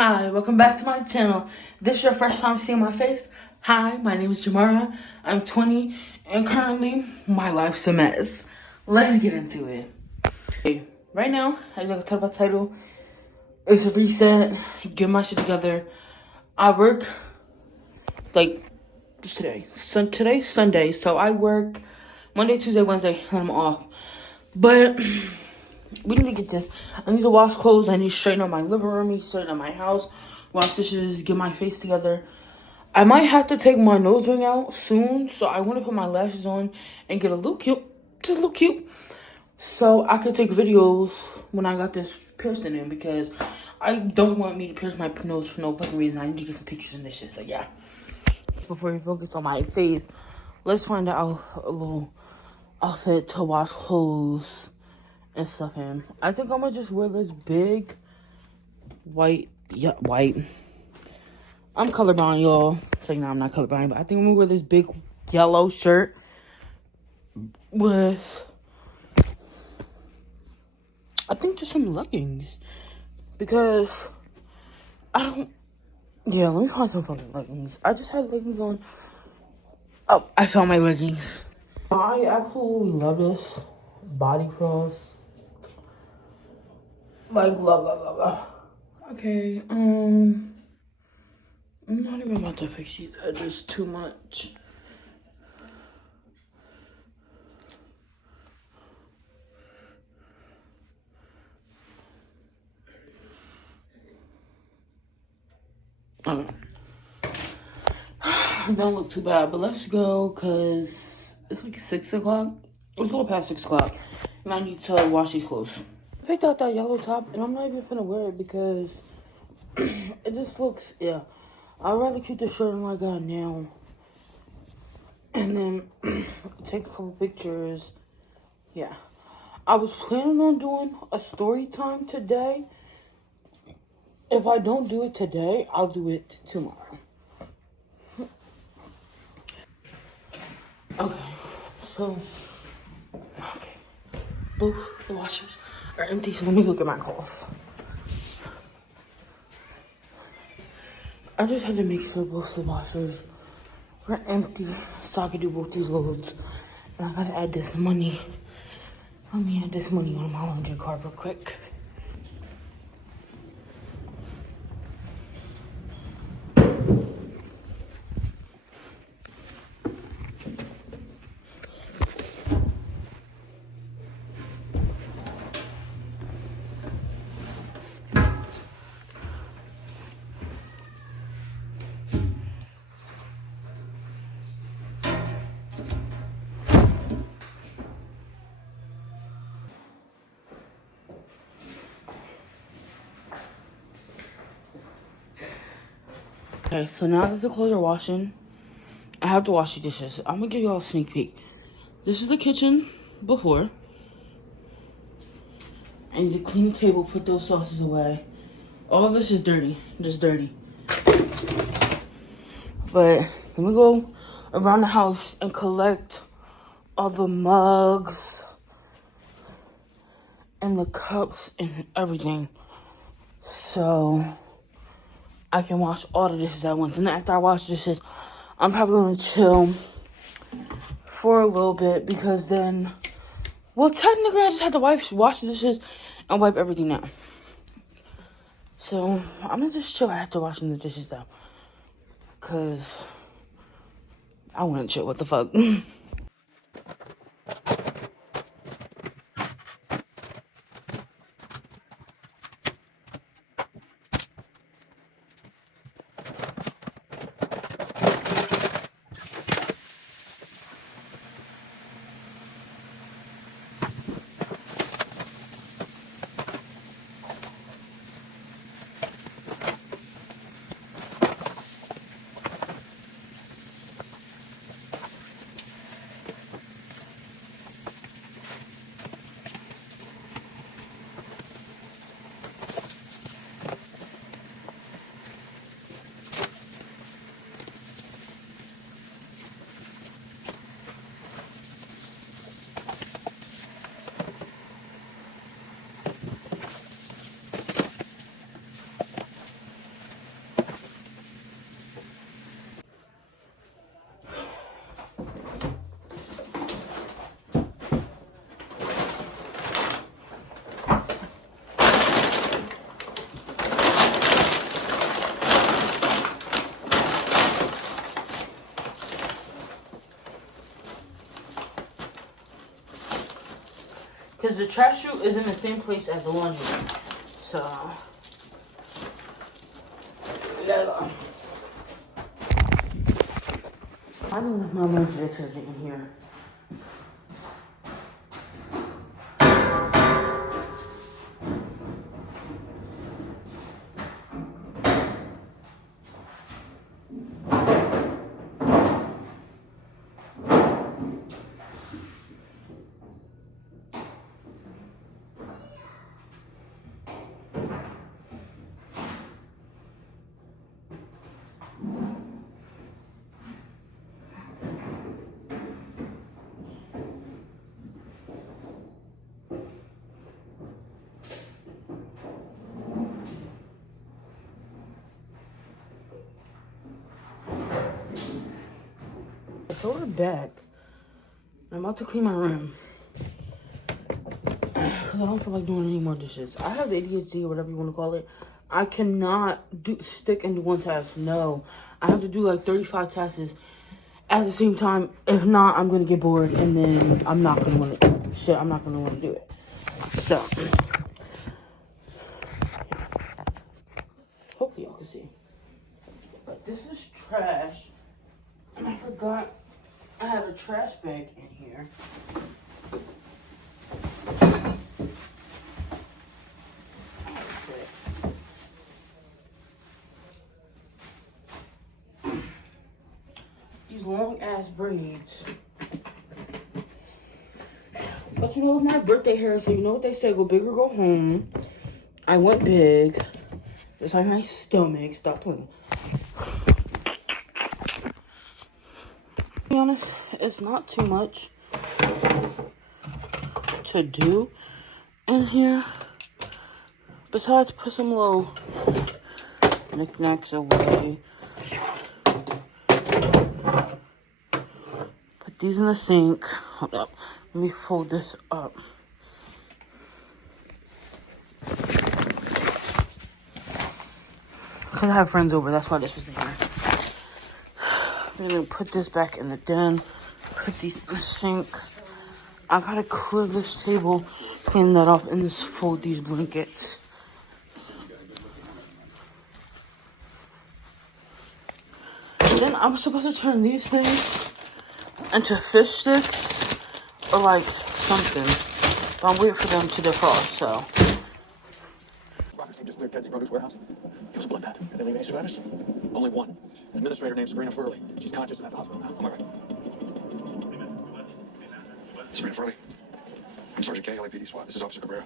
Hi, welcome back to my channel. This is your first time seeing my face. Hi, my name is Jamara. I'm 20 and currently my life's a mess. Let's get into it. Okay, right now, as you can tell by the title, it's a reset, get my shit together. I work like today's Sunday, so I work Monday, Tuesday, Wednesday, and I'm off. But we need to get this. I need to wash clothes. I need to straighten up my living room. I need to straighten up my house. Wash dishes. Get my face together. I might have to take my nose ring out soon. So I want to put my lashes on and get a little cute. Just a little cute. So I could take videos when I got this piercing in. Because I don't want me to pierce my nose for no fucking reason. I need to get some pictures in this shit. So yeah. Before we focus on my face, let's find out a little outfit to wash clothes and stuff in. I think I'm gonna just wear this big white. I'm colorblind, y'all. It's like, no, I'm not colorblind, but I think I'm gonna wear this big yellow shirt with, I think, just some leggings. Because let me find some fucking leggings. I just had leggings on. Oh, I found my leggings. I absolutely love this body cross. Like, love. Okay, I'm not even about to fix these edges too much. Okay. Don't look too bad, but let's go, because it's like 6 o'clock. It's a little past 6 o'clock, and I need to wash these clothes. I picked out that yellow top, and I'm not even gonna wear it because it just looks, I'd rather keep the shirt on like I got now. And then take a couple pictures. Yeah. I was planning on doing a story time today. If I don't do it today, I'll do it tomorrow. Okay. Both the washers are empty, so let me go get my clothes. I just had to make sure both the washers were empty so I could do both these loads. And I gotta add this money. Let me add this money on my laundry card real quick. Okay, so now that the clothes are washing, I have to wash the dishes. I'm gonna give y'all a sneak peek. This is the kitchen before. I need to clean the table, put those sauces away. All this is dirty, just dirty. But let me go around the house and collect all the mugs and the cups and everything, so I can wash all the dishes at once. And after I wash dishes, I'm probably gonna chill for a little bit, because then, well, technically I just have to wash the dishes and wipe everything down. So I'm gonna just chill after washing the dishes though, because I wanna chill. What the fuck? Because the trash chute is in the same place as the laundry room. So, yeah. I don't left my laundry detergent in here. So we're back. I'm about to clean my room. Because I don't feel like doing any more dishes. I have ADHD or whatever you want to call it. I cannot stick into one task. No. I have to do like 35 tasks at the same time. If not, I'm going to get bored. And then I'm not going to want to. I'm not going to want to do it. So. Hopefully y'all can see. But this is trash. And I forgot I had a trash bag in here. These long ass braids. But you know, it's my birthday hair, so you know what they say, go big or go home. I went big. Just like my stomach. Stop playing. To be honest, it's not too much to do in here. Besides, put some little knickknacks away. Put these in the sink. Hold up. Let me fold this up. Because I have friends over. That's why this was in here. I'm going to put this back in the den. Put these in the sink. I gotta clear this table, clean that up, and just fold these blankets. Then I'm supposed to turn these things into fish sticks or like something. But I'm waiting for them to defrost, so. Robert's team just cleared Kedzie Produce Warehouse. It was a bloodbath. Did they leave any survivors? Only one. An administrator named Sabrina Furley. She's conscious and at the hospital now. Am I right? Sabrina Furley? I'm Sergeant K, LAPD SWAT. This is Officer Cabrera.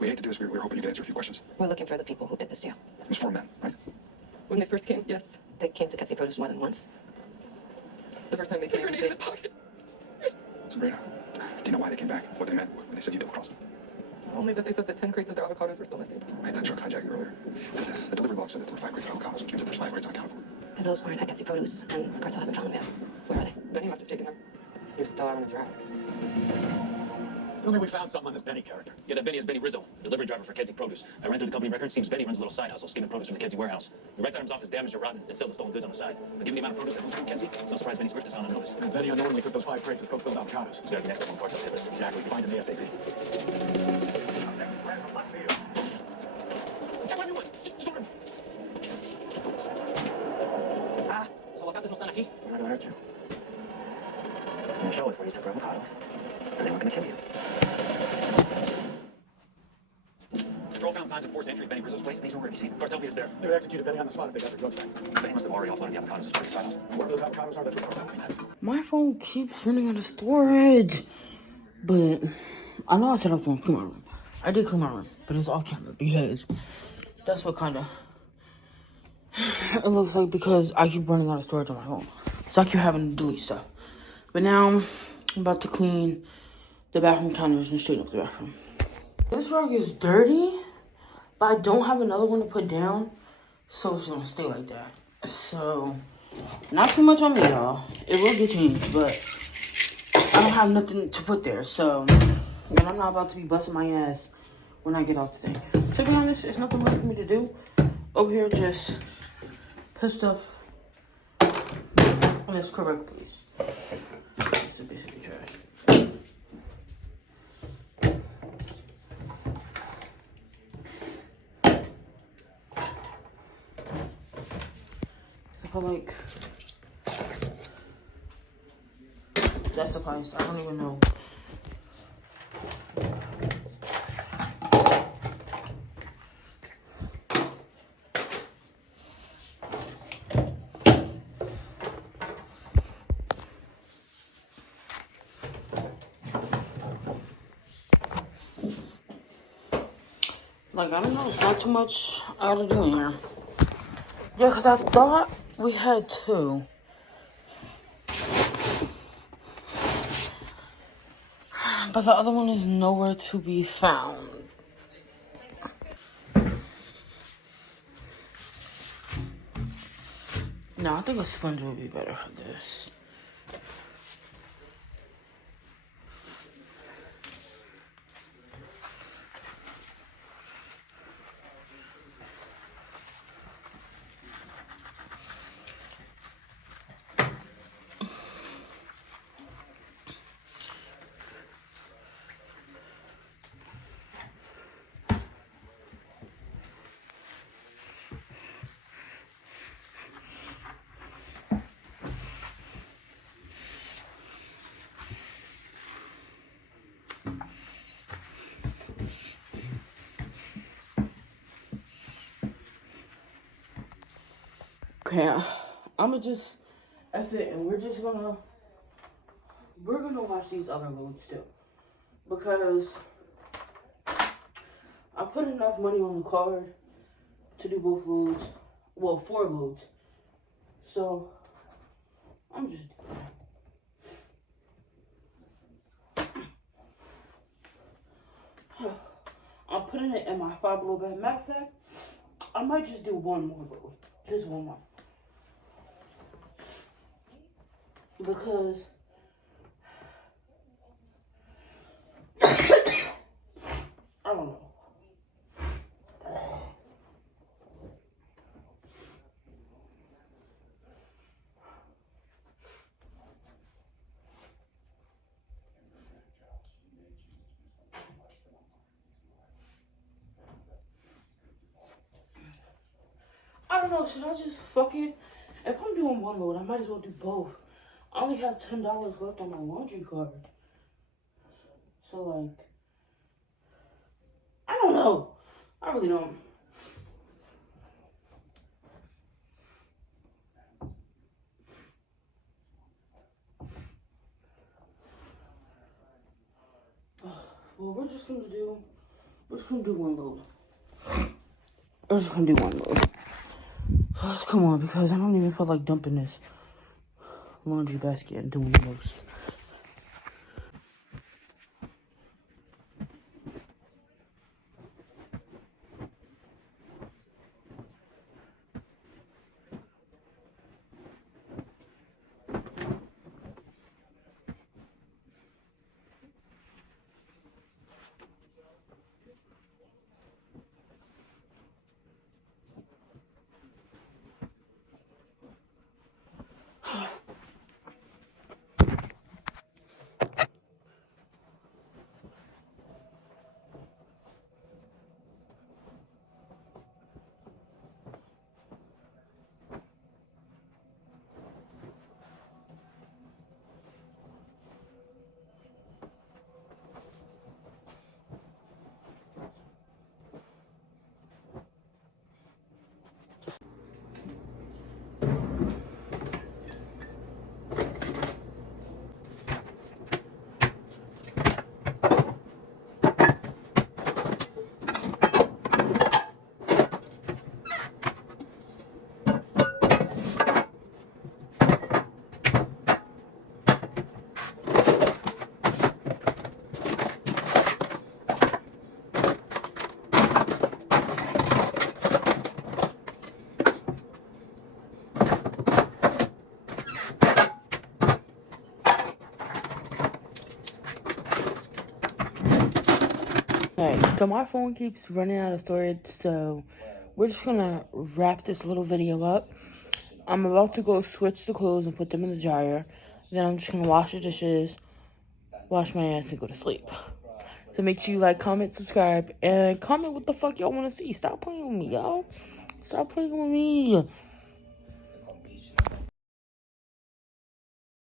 We hate to do this. We were hoping you could answer a few questions. We're looking for the people who did this to you. It was 4 men, right? When they first came, yes. They came to Kedzie Produce more than once. The first time they came, they... Sabrina, do you know why they came back? What they meant when they said you double-crossed them? Only that they said that 10 crates of their avocados were still missing. I had that truck hijacked earlier. The delivery log said that there were 5 crates of avocados. It said there's 5 crates unaccounted for. And those aren't at Kedzie Produce, and the cartel hasn't found them yet. Where are they? Benny must have taken them. They're still out on his route. Tell me we found something on this Benny character. Yeah, that Benny is Benny Rizzo, delivery driver for Kedzie Produce. I ran through the company records. Seems Benny runs a little side hustle, skimming produce from the Kedzie warehouse. The right side of his office damaged or rotten and sells the stolen goods on the side. But given the amount of produce that moves through Kedzie, it's no surprise Benny's grift is gone unnoticed. And Benny unknowingly took those 5 crates of coke-filled avocados. He's got to be next up on the cartel's hit list. Exactly. Find him ASAP. Los aguacates no están aquí. I'm not gonna hurt you. And show us where you took our avocados, and they were gonna kill you. Patrol found signs of forced entry at Benny Rizzo's place. These were already seen. Cartel beat us there. They would execute Benny on the spot if they got their drugs back. Benny must have already offloaded the avocados as part of the side hustle. Whatever those avocados are, that's what cartel money has. My phone keeps running out of storage. But I know I said I was going to clean my room. I did clean my room, but it was off camera because that's what kind of it looks like, because I keep running out of storage on my phone. So I keep having to delete stuff. But now I'm about to clean the bathroom counters and straighten up the bathroom. This rug is dirty, but I don't have another one to put down, so it's gonna stay like that. So, not too much on me, y'all. It will get changed, but I don't have nothing to put there, so, and I'm not about to be busting my ass when I get out the thing. To be honest, it's nothing more for me to do. Over here, just put stuff in its correct place. This is basically trash. But like, that's the price. I don't even know. Like, I don't know. It's not too much I gotta do in here. Yeah, because I thought we had two. But the other one is nowhere to be found. No, I think a sponge would be better for this. Okay, I'm gonna just F it, and we're gonna watch these other loads too, because I put enough money on the card to do both loads, well, 4 loads. So I'm just I'm putting it in my 5 below bag. Matter of fact, I might just do one more load, just one more, because I don't know. I don't know, should I just fuck it? If I'm doing one load, I might as well do both. I only have $10 left on my laundry card. So, like, I don't know. I really don't. Well, we're just gonna do one load. We're just gonna do one load. Come on, because I don't even feel like dumping this laundry basket and doing the most. So my phone keeps running out of storage, so we're just gonna wrap this little video up. I'm about to go switch the clothes and put them in the dryer. Then I'm just gonna wash the dishes, wash my ass, and go to sleep. So make sure you like, comment, subscribe, and comment what the fuck y'all wanna see. Stop playing with me, y'all. Stop playing with me.